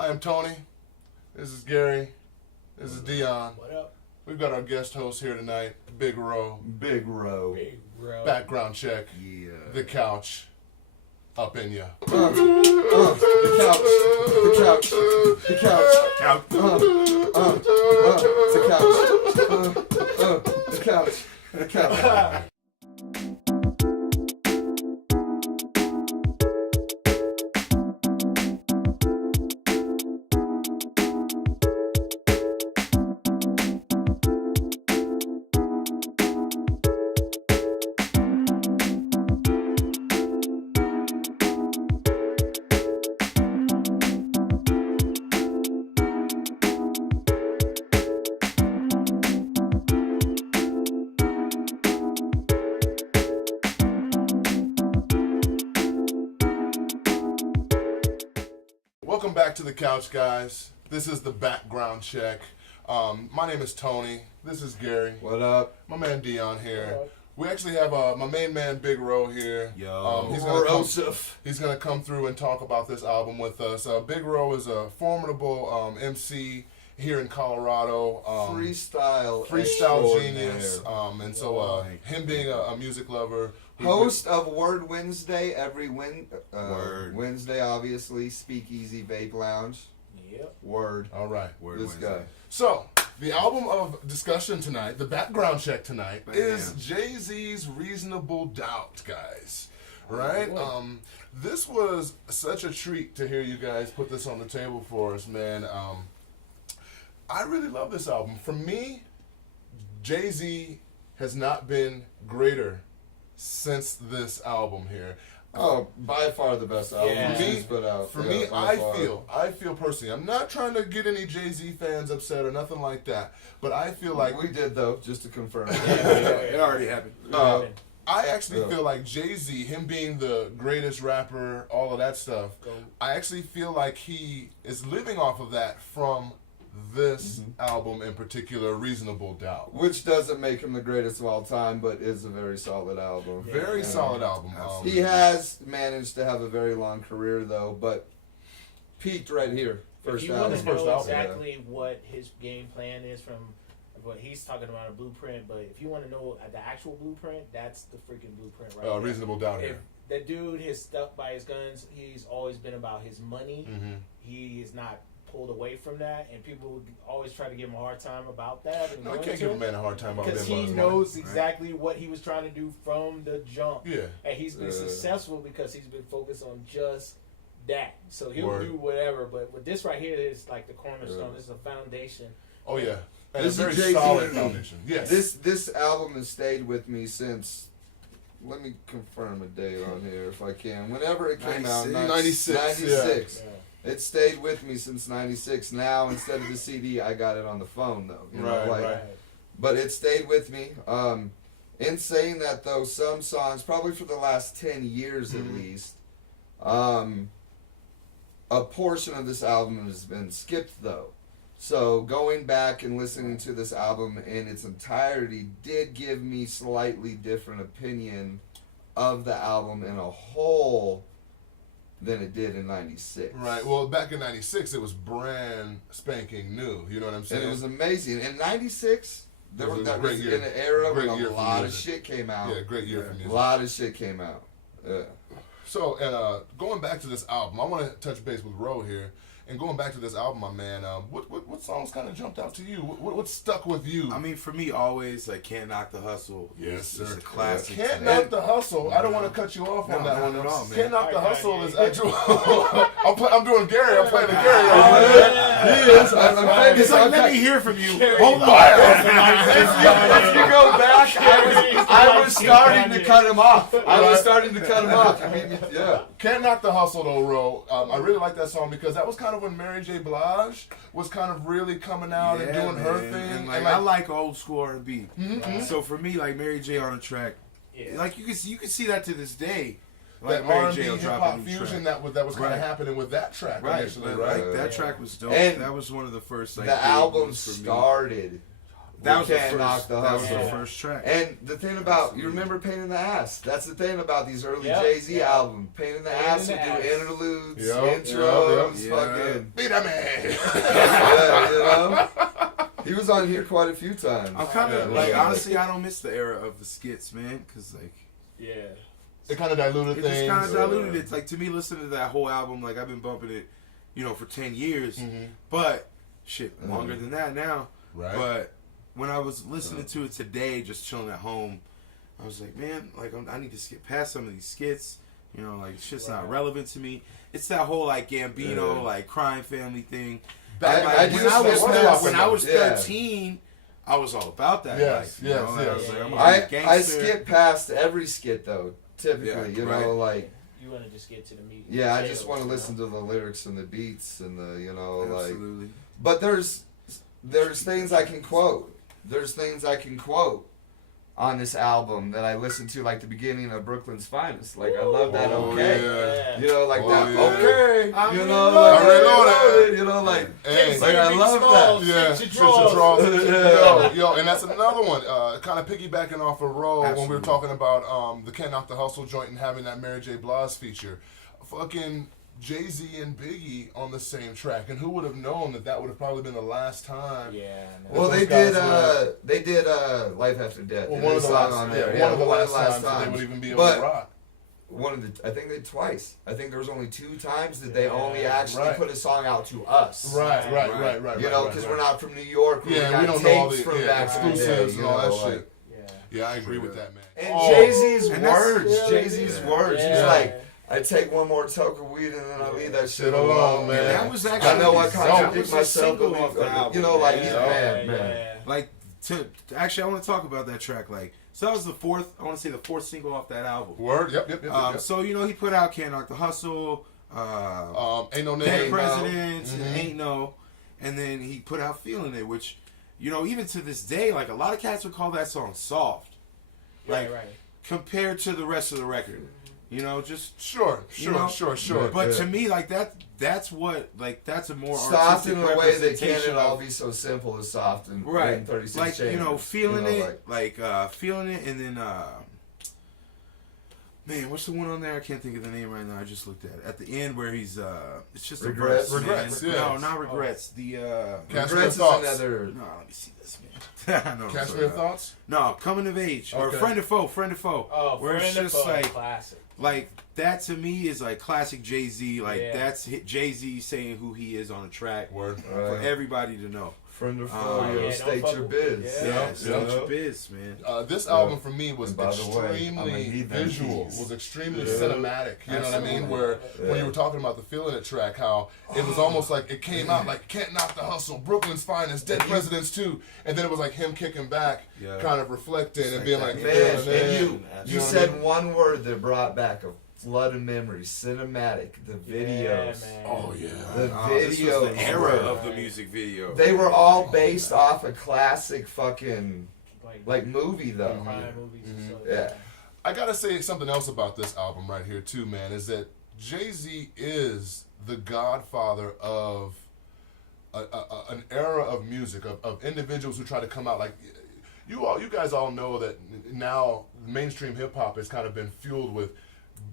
I am Tony. This is Gary. This is Dion. What up? We've got our guest host here tonight, Big Ro. Big Row. Big bro. Background check. Yeah. The couch. Up in ya. The couch. The couch. The couch. The couch. The couch. Welcome back to the couch, guys. This is the background check. My name is Tony. This is Gary. What up? My man Dion here. We actually have my main man Big Ro here. Yo. He's gonna come through and talk about this album with us. Big Ro is a formidable MC here in Colorado. Freestyle genius. And so him being a music lover. Host of Word Wednesday every Word. Wednesday, obviously. Speakeasy Vape Lounge. Yep. Word. All right. Word This Wednesday. guy. So, the album of discussion tonight, the background check tonight, Bam. is Jay-Z's Reasonable Doubt, guys. Right? This was such a treat to hear you guys put this on the table for us, man. I really love this album. For me, Jay-Z has not been greater since this album here. Oh, by far the best album Yeah. he's put out. For Yeah, me, by I far. feel personally, I'm not trying to get any Jay-Z fans upset or nothing like that, but I feel like we did though, just to confirm. It already happened. I actually Yeah. feel like Jay-Z, him being the greatest rapper, all of that stuff, I actually feel like he is living off of that from this album in particular, Reasonable Doubt. Which doesn't make him the greatest of all time, but is a very solid album. Very solid album. He has managed to have a very long career though, but peaked right here. If First you want album. to know album, exactly what his game plan is from what he's talking about a blueprint, but if you want to know the actual blueprint, that's the freaking blueprint right there. Reasonable Doubt If here. the dude has stuck by his guns, he's always been about his money. Mm-hmm. He is not pulled away from that, and people always try to give him a hard time about that. No, you can't give a man a hard time about because being he about his knows money. exactly what he was trying to do from the jump. Yeah. And he's been successful because he's been focused on just that. So he'll Word. do whatever. But with this right here is like the cornerstone. This is a foundation. Oh, yeah. And This a is very Jay-Z. solid foundation. Yes. This album has stayed with me since. Let me confirm a date on here if I can. Whenever it came out, 96, 96. Yeah. It stayed with me since 96. Now instead of the CD, I got it on the phone though. You know, Right. But it stayed with me. In saying that though, some songs, probably for the last 10 years at least, a portion of this album has been skipped though. So going back and listening to this album in its entirety did give me slightly different opinion of the album in a whole than it did in 96. Right. Well, back in 96, it was brand spanking new. You know what I'm saying? And it was amazing. In 96, It was a that great was year. in an era Great when year a for lot of music. shit came out. Yeah, great year for A music. lot of shit came out. Yeah. So, and going back to this album, I want to touch base with Ro here. And going back to this album, my man, what songs kind of jumped out to you? What stuck with you? I mean, for me, always like "Can't Knock the Hustle." Yes, It's sir. a classic. Can't to Knock me. the Hustle. I don't want to cut you off on No, that not one. at all, man. Can't Knock the Alright, Hustle yeah. is actual. I'm doing Gary. I'm playing the Gary. He is. I'm famous. It's like, let Okay. me hear from you. Hold Hold on. If you go back, I was starting to cut him off. I mean, yeah. Can't Knock the Hustle though, Ro. I really like that song because that was kind of when Mary J. Blige was kind of really coming out and doing her man. thing. And, like, And, I like old school R&B. Mhm. So for me, like Mary J on a track, Yeah. like you can see that to this day. that Like Mary R&B J will hip drop hop a new fusion track. that was kind of Right. happening with that track Right, initially, but right? like that track was dope. And that was one of the first like The big album ones for me. started That was the Can't Knock first. the That was the Hustle. first track. And the thing about, you remember Pain in the Ass? That's the thing about these early Yep, Jay-Z yep. albums. Pain in the Pain Ass in would the do Ass. interludes, Yep, intros, yep, yep. fucking... Be that man. Yeah, you know? He was on here quite a few times. I'm kind of Yeah, like, yeah. honestly, I don't miss the era of the skits, man, because like Yeah. It kind of diluted it things. just kind of diluted it. Like to me, listening to that whole album, like I've been bumping it, for 10 years, but shit, longer than that now. Right. But when I was listening to it today, just chilling at home, I was like, man, like I need to skip past some of these skits. Like shit's not Right. relevant to me. It's that whole like Gambino, Yeah. like crime family thing. Back- I When do I was skip past past when them. I was Yeah. 13, I was all about that. Yes, life, yes, I yes. was like, I'm gonna I be a I gangster. skip past every skit though. Typically, Yeah, right. like You want to just get to the meat. yeah, I just want to listen to the lyrics and the beats and the like. Absolutely. But there's things I can quote. There's things I can quote on this album that I listened to, like the beginning of Brooklyn's Finest. Like I love that. Oh, Okay. yeah. Like Oh, that. yeah. Okay. I'm Like, reloaded. like. Hey, Like, I love that. Yeah, Sit shit your to draw. Yeah. Yo, and that's another one. Kind of piggybacking off of Ro when we were Absolutely. talking about the Can't Knock the Hustle joint and having that Mary J. Blige feature. Fucking Jay-Z and Biggie on the same track, and who would have known that would have probably been the last time? Yeah. Well, Those they guys did Life After Death. Well, They one did of the a song last, on yeah, there. one of the one last times they would even be able But to rock. I think they twice. I think there was only 2 times that they only actually Right. put a song out to us. Right. You know, because we're not from New York. Yeah, we we got don't know all tapes the from back in the day, exclusives and all that like- shit. Yeah. Yeah, I agree with that, man. And Oh. Jay-Z's And that's- words. Yeah, Jay-Z's yeah. words. He's Yeah. like, I take one more toke of weed and then I leave that shit Shit alone, alone, man. And man. that was actually I know I that contradict was a myself, single but off the album, you know, like man. he's Yeah, man. Like actually, I want to talk about that track. Like, so that was the fourth. I want to say the fourth single off that album. Word. Yep. So he put out "Can't Knock the Hustle," Ain't no "Dead name. Presidents," Mhm. "Ain't No," and then he put out "Feeling It," which even to this day, like a lot of cats would call that song soft, like Right. compared to the rest of the record. Just Sure. But Yeah. to me, like that's what that's a more Soft artistic in a way that representation can't all of- be so simple as soft and right, in 36 like chambers. feeling You know, it, feeling it, and then man, what's the one on there? I can't think of the name right now. I just looked at it at the end where he's it's just Regrets? a verse, man. Regrets, yeah. No, not regrets. The Cast Regrets is thoughts. another. no, let me see this, man. I know what I'm Catch talking your about. thoughts. No, coming of age or Okay. friend or foe. Oh, where it's Friend of just Foe, like classic. that to me is like classic Jay Z. Like Yeah. that's Jay Z saying who he is on a track Word. for everybody to know. Friend or Oh, foe, yeah, yo, don't state fuck your with- biz. yeah. Yeah, Yeah. state your biz, man. This Yeah. album for me was And by the way, I'ma extremely need them visual, keys. was extremely Yeah. cinematic. You know what I mean? Where when you were talking about the Feeling It track, how it was almost like it came out like Can't Knock the Hustle, Brooklyn's Finest, Dead Presidents too, and then it was like him kicking back, Yeah. kind of reflecting and like being that like, Man, yeah, and man. you You you know said what I mean? one word that brought back a flood of memories. Cinematic. The Yeah, videos. man. Oh yeah. The This was videos. the era were- of the music video. They were all based off a classic fucking Like movie though. crime movies and stuff. Yeah. I gotta say something else about this album right here too, man. Is that Jay-Z is the godfather of an era of music of individuals who try to come out like you guys all know that now mainstream hip hop has kind of been fueled with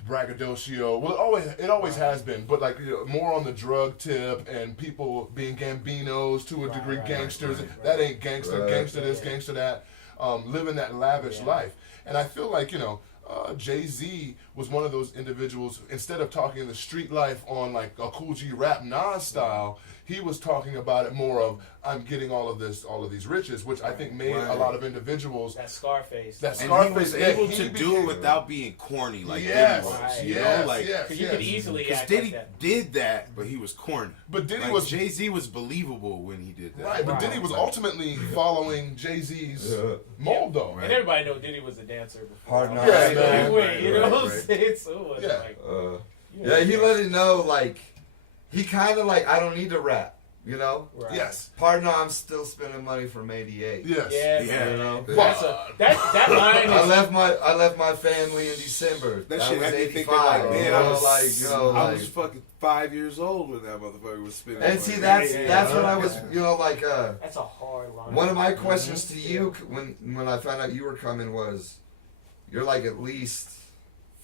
braggadocio. Well, it always has been, but like more on the drug tip and people being Gambinos to a degree, gangsters. That ain't gangster. Right. Gangster this, gangster that. Living that lavish life, and I feel like Jay-Z was one of those individuals. Instead of talking the street life on like a Cool G rap Nas style, he was talking about it more of I'm getting all of these riches, which I think made a Right. lot of individuals. That Scarface. That And Scarface, he was yeah, able he to do became- it without being corny like Yes, Diddy was. Right. You yes, know, like yes, Because you could easily because act Diddy like that. did that, but he was corny. But Diddy Like, was Jay-Z was believable when he did that. right, but Right. Diddy was ultimately following Jay-Z's Yeah. mold, though. And everybody know Diddy was a dancer before. Hard Knocks. Yeah, Right, man. right, you know Right, what I'm right. saying? So it was Yeah. like, Yeah, he let it know like he kind of like I don't need to rap. You know? Right. Yes. Pardon, I'm still spending money from '88. Yes. Yeah, Yeah. You know? That's that line I is. left my family in December. That That shit was had me thinking, '85. like, man, you I know, was, I like. was fucking 5 years old when that motherfucker was spinning. And money. see, that's Yeah. what I was, like. That's a hard line. One of my questions to you when I found out you were coming was, you're like at least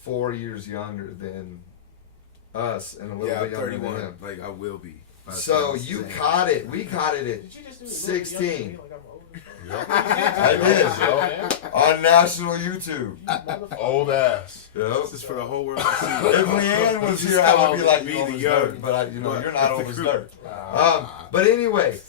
4 years younger than us and a little Yeah, bit I'm younger than 31. him. Like, I will be. by the So time this you is saying. caught it. We caught it Did you just do 16. Yep. I did. Yep. on national YouTube. Old ass. Yep. This is for the whole world to see. If Leanne was Just here, I would called be like, me you the old as young, dirt. But you're not but old the as crew. dirt. But anyway,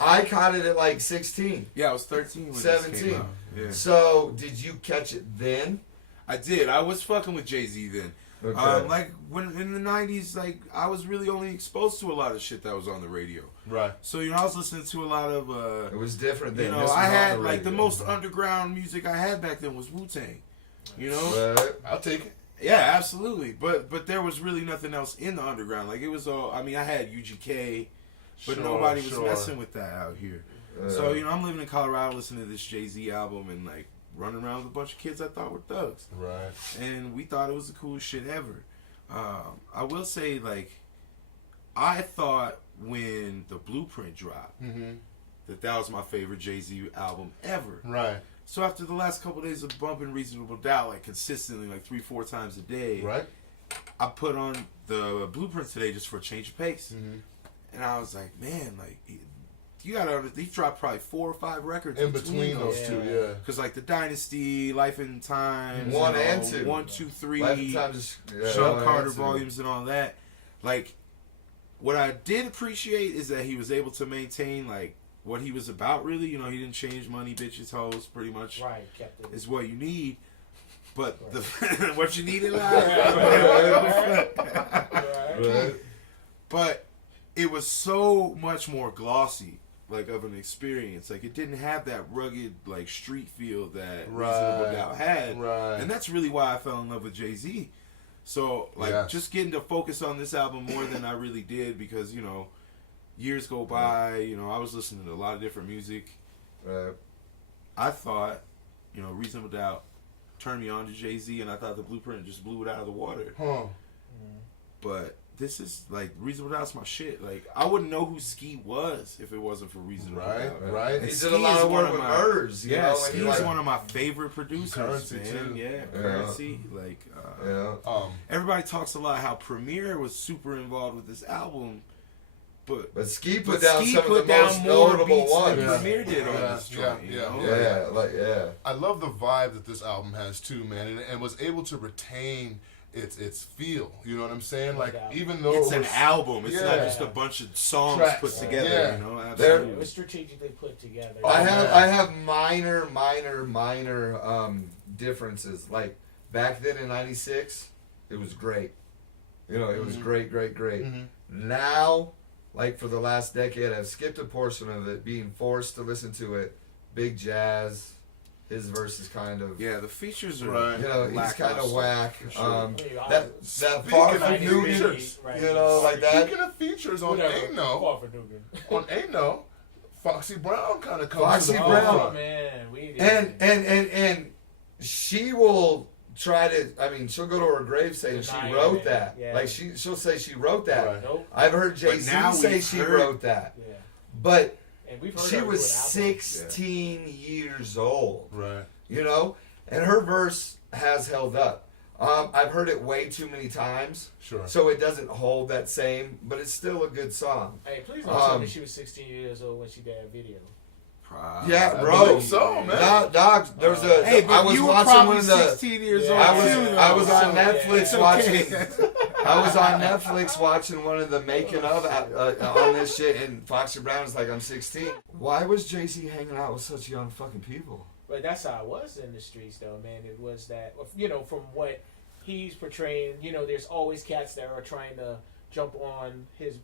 I caught it at like 16. Yeah, I was 13 when 17. this came out. Yeah. So did you catch it then? I did. I was fucking with Jay-Z then. Okay. Like when in the 90s, like I was really only exposed to a lot of shit that was on the radio. Right. So I was listening to a lot of it was different then. you know, This was I on had the like the radio. most underground music I had back then was Wu-Tang. You know? Right. I'll take it. Yeah, absolutely. But there was really nothing else in the underground. Like it was all I mean, I had UGK, but Sure, nobody was sure. messing with that out here. So, I'm living in Colorado listening to this Jay-Z album and like running around with a bunch of kids I thought were thugs. Right. And we thought it was the coolest shit ever. I will say, like, I thought when the Blueprint dropped Mm-hmm. that was my favorite Jay-Z album ever. Right. So after the last couple of days of bumping Reasonable Doubt, like consistently, like 3-4 times a day, Right. I put on the Blueprint today just for a change of pace. Mm-hmm. And I was like, man, like, you gotta understand, he dropped probably 4 or 5 records In between those Yeah. two, yeah. Because like the Dynasty, Life in Time, 1 and 2. 1, 2, 3, Life and Times is- yeah, Sean 1 and Carter 2. volumes and all that. Like, what I did appreciate is that he was able to maintain like what he was about. Really, he didn't change money, bitches, hoes. Pretty much Right, kept it. is what you need. But the what you need in Right. Right. But it was so much more glossy, like of an experience. Like it didn't have that rugged, like street feel that Reasonable Doubt had, Right. and that's really why I fell in love with Jay-Z. So like Yes. just getting to focus on this album more than I really did because years go by. I was listening to a lot of different music. Right. I thought, Reasonable Doubt turned me on to Jay-Z, and I thought the Blueprint just blew it out of the water. Huh. But this is like Reasonable Doubt's my shit. Like I wouldn't know who Ski was if it wasn't for Reasonable Right. Doubt. Right. He Ski did a lot is of one work of with my- Murs. Yeah, and Ski's like, one of my favorite producers, Currency, man. too. Yeah, Yeah. Currency. Like, Yeah. everybody talks a lot how Premier was super involved with this album, but But Ski but put down Ski some put of the down most more notable beats ones. than Yeah. Premier did on Yeah, this joint. yeah, you yeah. know? Yeah. I love the vibe that this album has too, man, and was able to retain its feel. You know what I'm saying? Like doubt. even though It's it an was, album. It's not Yeah. just a bunch of songs Tracks. put together. Yeah. It Absolutely. was strategically put together. Oh, I man. have minor differences. Like back then in '96, it was great. It was great. Mhm. Now, like for the last decade, I've skipped a portion of it, being forced to listen to it. Big Jazz, his verse is kind of, Yeah, the features are Right. he's kind of lackluster. whack. For sure. That Speaking far of from features, Nugent, right. like that. Speaking of features on Whatever. Ain't No, Far for Dugan. on Ain't No, Foxy Brown kind of comes Foxy to the Brown. Oh forefront. man, we did. And she will try to. I mean, she'll go to her grave saying she Deny wrote it, that. yeah. Like she'll say she wrote that. Right. Nope. I've heard Jay Z now say we've she heard- wrote that, Yeah. but And we've heard she her was do an album. 16 years old. Right. And her verse has held up. I've heard it way too many times, Sure. so it doesn't hold that same, but it's still a good song. Hey, please don't tell me Um, she was 16 years old when she did that video. Yeah, I bro. believe so, man. Dog, there's a. Hey, but I was you were watching probably one of the. 16 years Yeah. old I was too. I was though, on so- Netflix it's watching. okay. I was on Netflix watching one of the making of on this shit, and Foxy Brown was like, "I'm 16." Why was Jay-Z hanging out with such young fucking people? But that's how it was in the streets, though, man. It was that, from what he's portraying, there's always cats that are trying to jump on his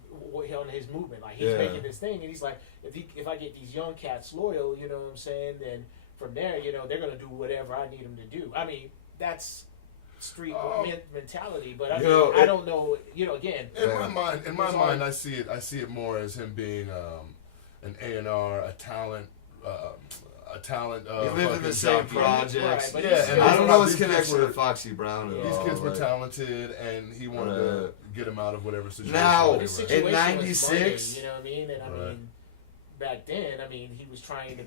movement. Like, he's Yeah. making this thing, and he's like, if I get these young cats loyal, you know what I'm saying, then from there, they're going to do whatever I need them to do. I mean, that's street Oh. mentality. But I You mean, know, I don't know. You know, again, In Yeah. my mind, It's hard. I see it more as him being an A&R, a talent. He lived in fucking the same jockey. projects. Right, but Yeah, he's- and I don't know his these kids connection were- to Foxy Brown at These all. kids were like- talented, and he wanted to get him out of whatever situation. Now, they his were in. situation was money, 96? you know what I mean? And I Right. mean, back then, I mean, he was trying to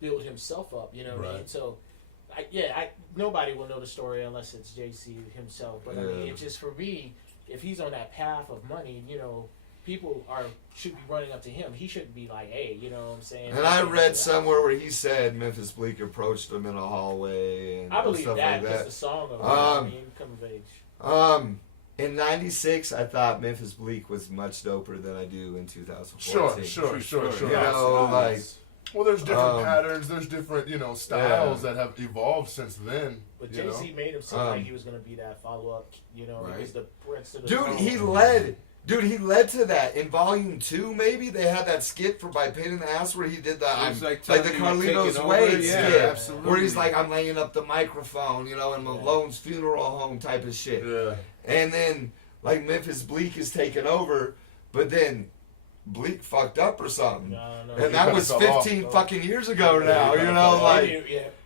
build himself up, you know what I mean? Right. So, nobody will know the story unless it's JC himself. But I mean, Yeah. it's just for me, if he's on that path of money, you know, people should be running up to him. He shouldn't be like, hey, you know what I'm saying? And I read somewhere where he said Memphis Bleak approached him in a hallway and I believe stuff that like because that. the song of Um, I mean, come of age. In '96, I thought Memphis Bleak was much doper than I do in 2014. Sure. You know, like, Well, there's different Um, patterns. There's different, styles that have evolved since then. But you know? JC made him seem like he was going to be that follow up, you know, Right. he was the prince of the dude, throne. he led to that in Volume 2. Maybe they had that skit for By Pain in the Ass where he did the It was like telling the you Carlitos taking Way over. Yeah, skit, absolutely. where he's like, I'm laying up the microphone, in Malone's funeral home type of shit. Yeah. And then like Memphis Bleak is taking over, but then Bleak fucked up or something. No. And He that was fell off. 15 fucking years ago now, he fell off. like,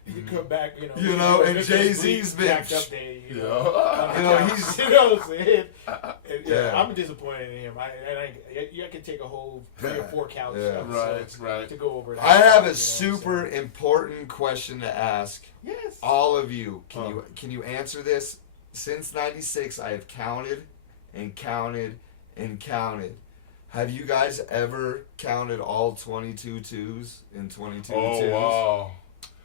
you come back, and Memphis Jay-Z's Bleak been- jacked up there, Yeah. he's- you know what I'm saying? And, Yeah. I'm disappointed in him. I can take a whole 3 or 4 couch Yeah. Right. to go over that. I have you know what a I'm super saying? important question to ask Yes. all of you. Huh. Can you answer this? Since '96, I have counted and counted and counted. Have you guys ever counted all 22 twos and 22 Oh twos? wow.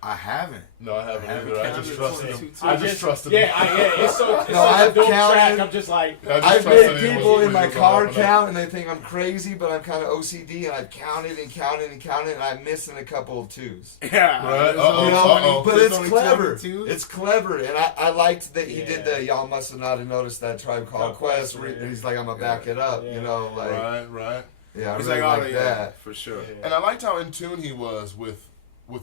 I haven't. No, I haven't I haven't either. I counted just trusted him. 22 I too. just trusted him. It's so it's No, such I've a dope counted- track. I'm just like, I just I've trusted made him people when in he my was car on it. count and they think I'm crazy, but I'm kind of OCD and I've counted and counted and counted and I'm missing a couple of twos. Yeah. Right. There's Uh-oh. only You know, 20 but there's it's only clever. 22. It's clever, and I liked that he Yeah. did the "Y'all must have not have noticed that Tribe Called Quest." Quest, And he's like, "I'm gonna back it up," Yeah. Right. Yeah, I He's really like, oh, like yeah, that. for sure. And I liked how in tune he was with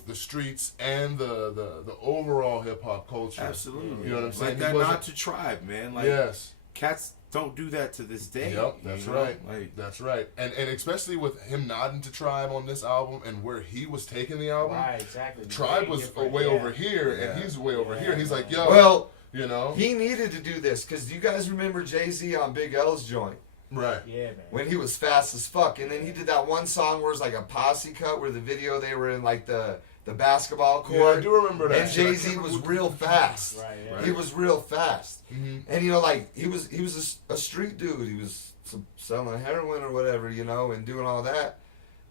the streets and the overall hip hop culture. Absolutely. You know what I'm saying? Like He that wasn't- nod to Tribe, man. Like, Yes. cats don't do that to this day. Yep, that's you know? right. Like, That's right. And especially with him nodding to Tribe on this album and where he was taking the album. right, exactly. Tribe Way was different, way yeah. over here Yeah. and he's way over Yeah. here. And he's like, yo, Well, he he needed to do this because do you guys remember Jay-Z on Big L's joint right. Yeah, man. when he was fast as fuck, and then he did that one song where it's like a posse cut where the video they were in like the basketball Yeah, I court, do remember that. and Jay-Z was real fast. Right, yeah. He was real fast. Mhm. And like he was a street dude. He was selling heroin or whatever, and doing all that.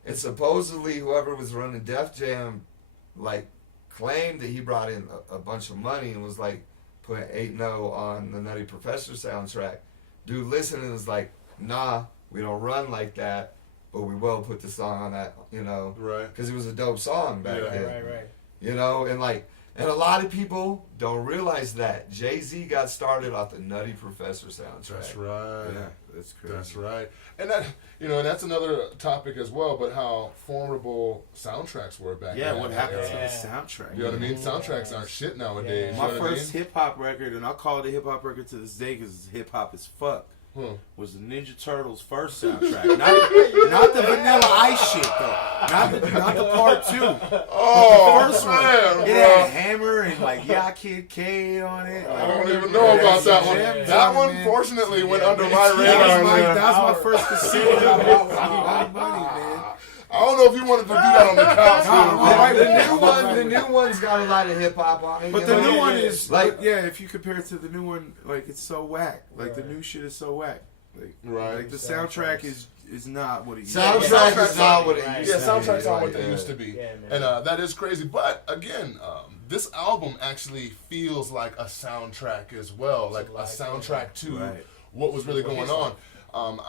And supposedly whoever was running Def Jam, like, claimed that he brought in a bunch of money and was like putting 8-0 on the Nutty Professor soundtrack. Dude listened and was like, nah, we don't run like that, but we will put the song on that, Right. because it was a dope song back Yeah. then. Right. And a lot of people don't realize that Jay-Z got started off the Nutty Professor soundtrack. That's right. yeah, that's crazy. That's right. And that and that's another topic as well, but how formidable soundtracks were back Yeah, then. what in that happened to era. the soundtrack? You know what I mean? Yeah. Soundtracks aren't shit nowadays. Yeah. My you know what I first mean? hip hop record, and I'll call it a hip hop record to this day because hip hop is fuck, was the Ninja Turtles' first soundtrack. Not the Vanilla Ice shit though. Not the part 2. Oh, The first one. man, It had bro. Hammer and like Ya Kid K on it. I don't even know about that one. Yeah. That one, Man. fortunately, went under my That radar. was my, man. that was my first cassette I bought with my money, man. I don't know if you wanted to do that on the couch. No, here, right, bro. The new one's got a lot of hip hop on it. But you the know? new one is Like- like, yeah, if you compare it to the new one, like it's so whack. Like the Right. new shit is so whack. Like, Right. like the soundtrack is not what it used to Soundtrack be. soundtracks is not aren't- what it right. used Yeah, to be. soundtracks aren't what they Yeah. used to be. Yeah, man. And that is crazy. But again, this album actually feels like a soundtrack as well, like a Like, soundtrack to Right. what was really What going is on. I'm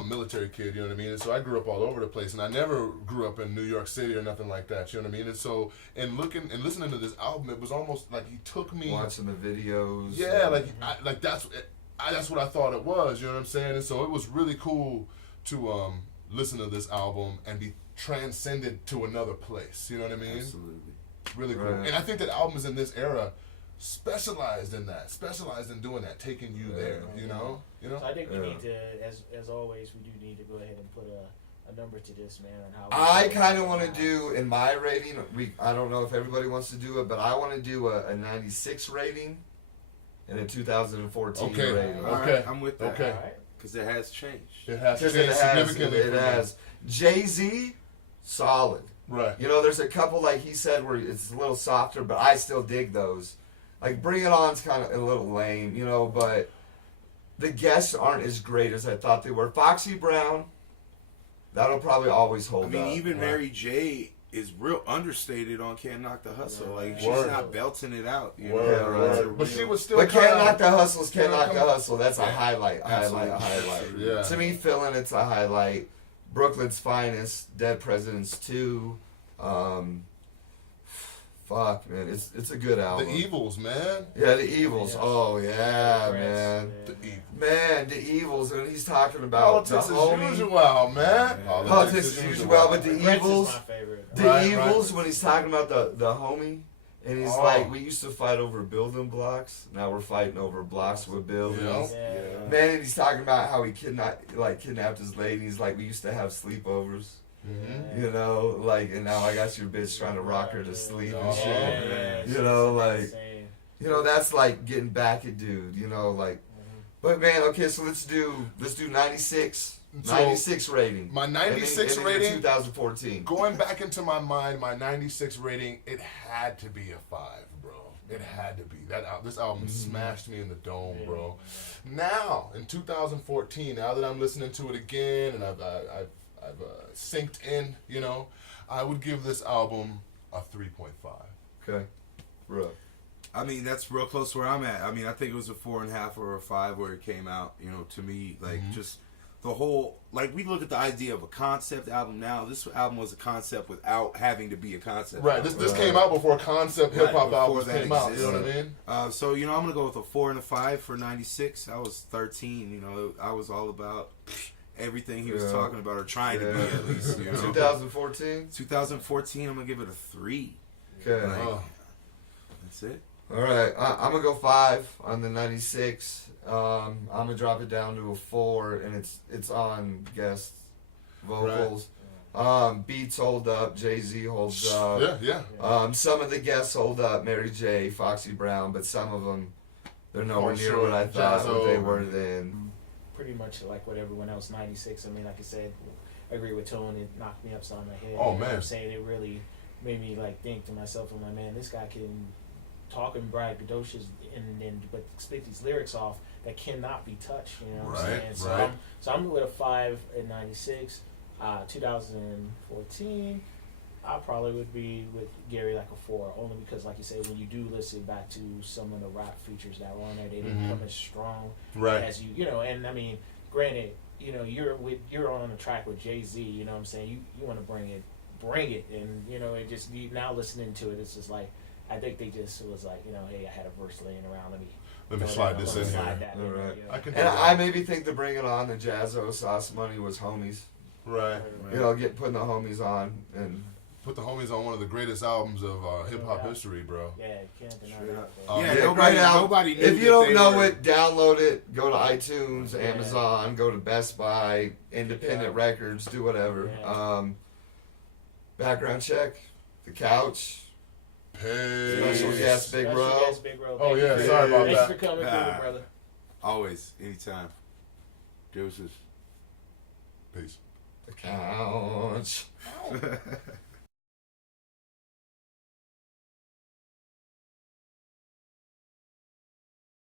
a military kid, you know what I mean? And so I grew up all over the place, and I never grew up in New York City or nothing like that, you know what I mean? And so, in looking and listening to this album, it was almost like he took me. Watching the videos. Yeah, like that's what I thought it was. You know what I'm saying? And so it was really cool to listen to this album and be transcended to another place. You know what I mean? Absolutely. It's really cool. Right. And I think that albums in this era specialized in that, specialized in doing that, taking you there. You know. So I think we Yeah. need to, as always, we do need to go ahead and put a number to this, man, and how. I kind of want to do in my rating. I don't know if everybody wants to do it, but I want to do a 96 rating and a 2014 Okay. rating. All right, Okay. I'm with that. Okay. All right. Because it has changed. It has Because changed significantly. it for me. has. Jay-Z, solid. Right. You know, there's a couple like he said where it's a little softer, but I still dig those. Like Bring It On's kind of a little lame, you know, but the guests aren't as great as I thought they were. Foxy Brown, that'll probably always hold I mean, up. even Right. Mary J is real understated on Can't Knock the Hustle. Like, she's Word. not belting it out. You Word, know? right. It's a But she real- was still. But Can't kinda- Knock the Hustle's Can't Yeah, Knock the come on. Hustle. That's a Yeah. highlight. Absolutely. Yeah. To me, Philin', it's a highlight. Brooklyn's Finest, Dead Presidents 2. Fuck, man. It's a good album. The Evils, man. Yeah, The Evils. Yeah. Oh, yeah, Prince, man. The Evils. Man, The Evils. And he's talking about Politics the as homie. usual, man. Yeah. Politics as usual, but The Prince Evils. is my favorite. The Right, Evils, right. when he's talking about the homie. And he's Oh. like, we used to fight over building blocks. Now we're fighting over blocks with buildings. Yeah. Yeah. Man, and he's talking about how he kidnapped his lady. He's like, we used to have sleepovers, Mm-hmm. you know, like, and now I got your bitch trying to rock her to sleep and Oh, shit. Yeah, You know, like, insane. you know, that's like getting back at dude, you know, like. Mhm. But man, okay, so let's do 96, So, 96 rating. My And 96 then rating. 2014. Going back into my mind, my 96 rating, it had to be a 5, bro. It had to be. This album smashed me in the dome, bro. Now, in 2014, now that I'm listening to it again and I've synced in, you know, I would give this album a 3.5. Okay, bro. I mean, that's real close to where I'm at. I mean, I think it was a 4.5 or a 5 where it came out. You know, to me, like just the whole, like, we look at the idea of a concept album now. This album was a concept without having to be a concept. Right. album. This came out before concept hip hop before albums that came out. You know what I existed. mean? So, you know, I'm gonna go with a 4 and a 5 for 96. I was 13. You know, I was all about everything he was Yeah. talking about, or trying to be Yeah. at least. You know, 2014. 2014, I'm gonna give it a 3. Okay. Like, Oh. that's it. All right, I'm gonna go 5 on the 96. I'm gonna drop it down to a 4, and it's on guest vocals. Beats hold up, Jay-Z holds up. Yeah. Some of the guests hold up, Mary J, Foxy Brown, but some of them they're nowhere For near sure. what I thought Jazzo. they were then. Pretty much like what everyone else. 96. I mean, like I said, I agree with Tone. It knocked me upside my head. Oh, You know what man. I'm saying? It really made me like think to myself, I'm like, man, this guy can talk and braggadocious and but spit these lyrics off that cannot be touched. You know what I'm Right, saying? So right. I'm with a 5 at 96. 2014, I probably would be with Gary like a 4, only because, like you say, when you do listen back to some of the rap features that were on there, they didn't come as strong Right. as you know. And I mean, granted, you know, you're on a track with Jay-Z. You know what I'm saying? You want to bring it, and you know, it just now listening to it, it's just like I think they just was like, you know, hey, I had a verse laying around, let me Let me throw slide that- this let me in slide here. that in there, Alright. you know. I can. And I maybe think to bring it on the Jazzo Sauce Money was homies. Right. You know, putting the homies on and Put the homies on one of the greatest albums of hip hop history, bro. Yeah, you can't deny Straight that. up. bro. Yeah, great nobody album. knew If you that don't they know were- it, download it. Go to iTunes, Yeah. Amazon, go to Best Buy, independent Yeah. records, do whatever. Yeah. Background check, the couch. Special Peace. guest, Big Special Bro. guest, Big Bro. Oh, Thank yeah, you. sorry about Thanks that. for coming Ah. through, brother. Always, anytime. Deuces. Peace. The couch. Ow.